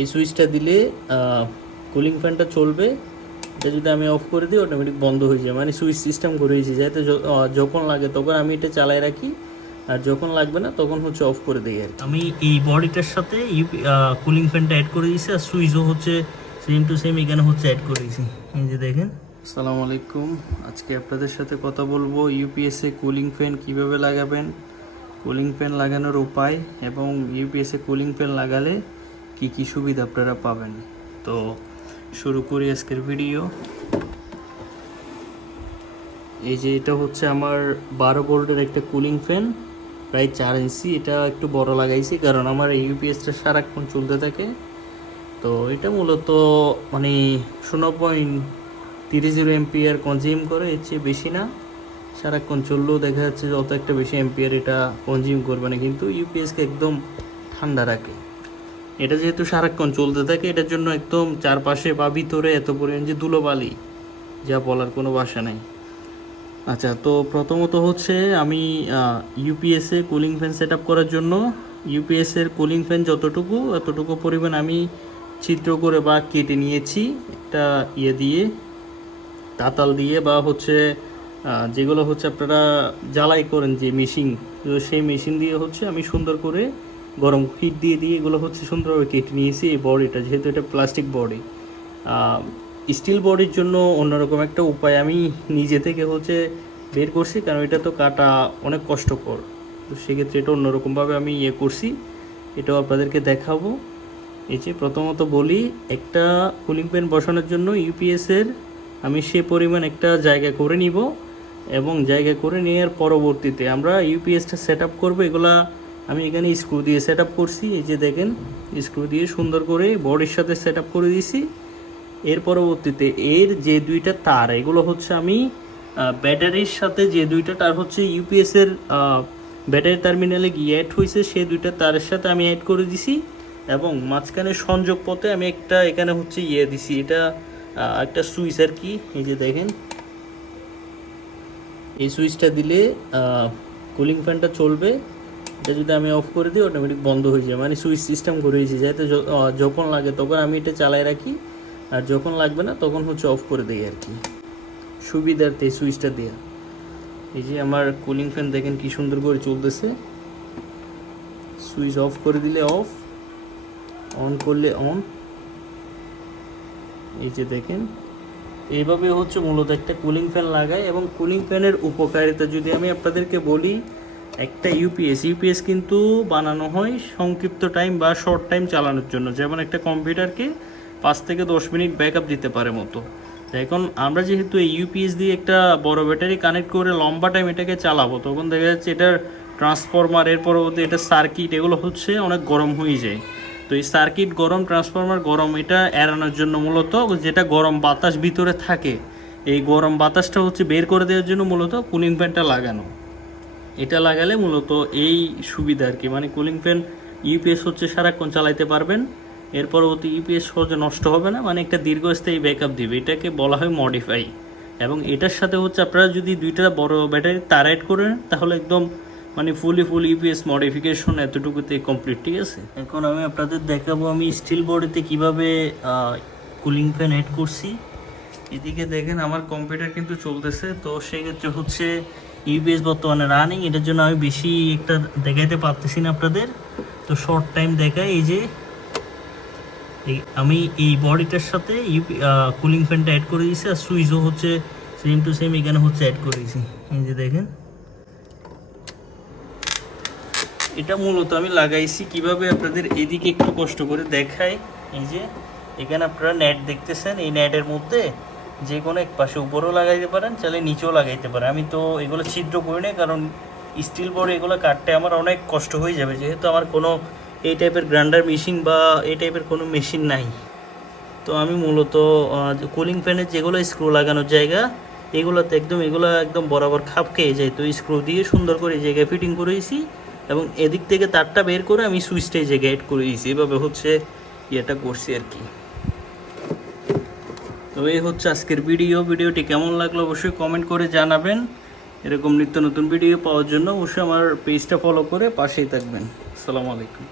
এই সুইচটা দিলে কুলিং ফ্যানটা চলবে। এটা যদি আমি অফ করে দিই অটোমেটিক বন্ধ হয়ে যায়, মানে সুইচ সিস্টেম করেছি যাতে যখন লাগে তখন আমি এটা চালাই রাখি, আর যখন লাগবে না তখন হচ্ছে অফ করে দিই আর কি। আমি এই বডিটার সাথে কুলিং ফ্যানটা অ্যাড করে দিয়েছি, আর সুইচও হচ্ছে সেম টু সেম এখানে হচ্ছে অ্যাড করে দিয়েছি। এই যে দেখেন। আসসালামু আলাইকুম, আজকে আপনাদের সাথে কথা বলবো ইউপিএসএ কুলিং ফ্যান কিভাবে লাগাবেন, কুলিং ফ্যান লাগানোর উপায়, এবং ইউপিএসএ কুলিং ফ্যান লাগালে কি কি সুবিধা আপনারা পাবেন। তো শুরু করি আজকের ভিডিও। এই যে এটা হচ্ছে আমার 12 ভোল্টের একটা কুলিং ফ্যান, প্রায় 4 ইঞ্চি। এটা একটু বড় লাগাইছি কারণ আমার এই ইউপিএসটা সারাক্ষণ চলতে থাকে। তো এটা মূলত মানে 0.30 এম্পিয়ার কনজিউম করে, এর চেয়ে বেশি না। সারাক্ষণ চললেও দেখা যাচ্ছে যে অত একটা বেশি এম্পিয়ার এটা কনজিউম করবে না, কিন্তু ইউপিএসকে একদম ঠান্ডা রাখে। এটা যেহেতু সারাক্ষণ চলতে থাকে, এটার জন্য একদম চারপাশে বা ভিতরে এত পরিমাণ যে ধুলোবালি, যা বলার কোনো ভাষা নাই। আচ্ছা, তো প্রথমত হচ্ছে আমি ইউপিএসে কুলিং ফ্যান সেট করার জন্য ইউপিএসের কুলিং ফ্যান এতটুকু পরিমাণ আমি ছিদ্র করে বা কেটে নিয়েছি একটা দিয়ে তাতাল দিয়ে, বা হচ্ছে যেগুলো হচ্ছে আপনারা জ্বালাই করেন যে মেশিন, সেই মেশিন দিয়ে হচ্ছে আমি সুন্দর করে গরম হিট দিয়ে এগুলো হচ্ছে সুন্দরভাবে কেটে নিয়েছি। এই বডিটা যেহেতু এটা প্লাস্টিক বডি, স্টিল বডির জন্য অন্যরকম একটা উপায় আমি নিজে থেকে হচ্ছে বের করছি, কারণ এটা তো কাটা অনেক কষ্টকর। তো সেক্ষেত্রে এটা অন্যরকমভাবে আমি করছি, এটাও আপনাদেরকে দেখাবো। এই যে প্রথমত বলি, একটা কুলিং ফ্যান বসানোর জন্য ইউপিএসের আমি সে পরিমাণ একটা জায়গা করে নিব, এবং জায়গা করে নেওয়ার পরবর্তীতে আমরা ইউপিএসটা সেট আপ করবো। এগুলা আমি এখানে স্ক্রু দিয়ে সেট আপ করছি। এই যে দেখেন, স্ক্রু দিয়ে সুন্দর করে বডির সাথে সেট আপ করে দিয়েছি। এর পরবর্তীতে এর যে দুইটা তার, এগুলো হচ্ছে আমি ব্যাটারির সাথে যে দুইটা তার হচ্ছে ইউপিএসের ব্যাটারি টার্মিনালে গিয়ে অ্যাড হয়েছে, সেই দুইটা তারের সাথে আমি অ্যাড করে দিছি, এবং মাঝখানে সংযোগ পথে আমি একটা এখানে হচ্ছে দিছি, এটা একটা সুইচ আর কি। এই যে দেখেন, এই সুইচটা দিলে কুলিং ফ্যানটা চলবে। এটা যদি আমি অফ করে দিই অটোমেটিক বন্ধ হয়ে যায়, মানে সুইচ সিস্টেম করেছি যাতে যখন লাগে তখন আমি এটা চালাই রাখি, আর যখন লাগবে না তখন হচ্ছে অফ করে দিই আর কি, সুবিধার্থে এই সুইচটা দেওয়া। এই যে আমার কুলিং ফ্যান দেখেন কি সুন্দর করে চলতেছে। সুইচ অফ করে দিলে অফ, অন করলে অন। এই যে দেখেন, এইভাবে হচ্ছে মূলত একটা কুলিং ফ্যান লাগায়। এবং কুলিং ফ্যানের উপকারিতা যদি আমি আপনাদেরকে বলি, একটা ইউপিএস কিন্তু বানানো হয় সংক্ষিপ্ত টাইম বা শর্ট টাইম চালানোর জন্য, যেমন একটা কম্পিউটারকে 5 থেকে 10 মিনিট ব্যাকআপ দিতে পারে মতো। এখন আমরা যেহেতু এই ইউপিএস দিয়ে একটা বড় ব্যাটারি কানেক্ট করে লম্বা টাইম এটাকে চালাবো, তখন দেখা যাচ্ছে এটার ট্রান্সফরমার, এর পরবর্তী এটা সার্কিট, এগুলো হচ্ছে অনেক গরম হয়ে যায়। তো এই সার্কিট গরম, ট্রান্সফরমার গরম, এটা এড়ানোর জন্য মূলত যেটা গরম বাতাস ভিতরে থাকে, এই গরম বাতাসটা হচ্ছে বের করে দেওয়ার জন্য মূলত কুলিং ফ্যানটা লাগানো। এটা লাগালে মূলত এই সুবিধা আর কি, মানে কুলিং ফ্যান ইউপিএস হচ্ছে সারাক্ষণ চালাইতে পারবেন। এর পরবর্তী ইউপিএস সহজে নষ্ট হবে না, মানে একটা দীর্ঘস্থায়ী ব্যাকআপ দিবে। এটাকে বলা হয় মডিফাই। এবং এটার সাথে হচ্ছে আপনারা যদি দুইটা বড় ব্যাটারি তার অ্যাড করেন, তাহলে একদম মানে ফুল ইউপিএস মডিফিকেশন এতটুকুতে কমপ্লিট। ঠিক আছে, এখন আমি আপনাদের দেখাবো আমি স্টিল বডিতে কিভাবে কুলিং ফ্যান অ্যাড করছি। এদিকে দেখেন আমার কম্পিউটার কিন্তু চলতেছে, তো সেক্ষেত্রে হচ্ছে ইউপিএস বর্তমানে রানিং, এটার জন্য আমি বেশি একটা দেখাইতে পারতেছি না আপনাদের, তো শর্ট টাইম দেখাই। এই যে আমি এই বডিটার সাথে কুলিং ফ্যানটা অ্যাড করে দিয়েছি, আর সুইচও হচ্ছে সেম টু সেম এখানে হচ্ছে অ্যাড করে দিয়েছি। এই যে দেখেন, এটা মূলত আমি লাগাইছি কিভাবে আপনাদের এদিকে একটু কষ্ট করে দেখাই। এই যে এখানে আপনারা নেট দেখতেছেন, এই নেটের মধ্যে যে কোনো এক পাশে উপরেও লাগাইতে পারেন, চাইলে নিচেও লাগাইতে পারেন। আমি তো এগুলো ছিদ্র করি না, কারণ স্টিল বডি এগুলো কাটতে আমার অনেক কষ্ট হয়ে যাবে, যেহেতু আমার কোনো এই টাইপের গ্রাইন্ডার মেশিন বা এই টাইপের কোনো মেশিন নাই। তো আমি মূলত কুলিং ফ্যানের যেগুলো স্ক্রু লাগানোর জায়গা, এগুলো একদম বরাবর খাপ খেয়ে যায়, তো স্ক্রু দিয়ে সুন্দর করে এই জায়গায় ফিটিং করে দিয়েছি, এবং এদিক থেকে তারটা বের করে আমি সুইচটা এই জায়গায় অ্যাড করে দিয়েছি। এভাবে হচ্ছে ইয়েটা করছি আর কি। তো এই হচ্ছে আজকের ভিডিওটি কেমন লাগলো অবশ্যই কমেন্ট করে জানাবেন। এরকম নিত্য নতুন ভিডিও পাওয়ার জন্য অবশ্যই আমার পেজটা ফলো করে পাশেই থাকবেন। আসসালামু আলাইকুম।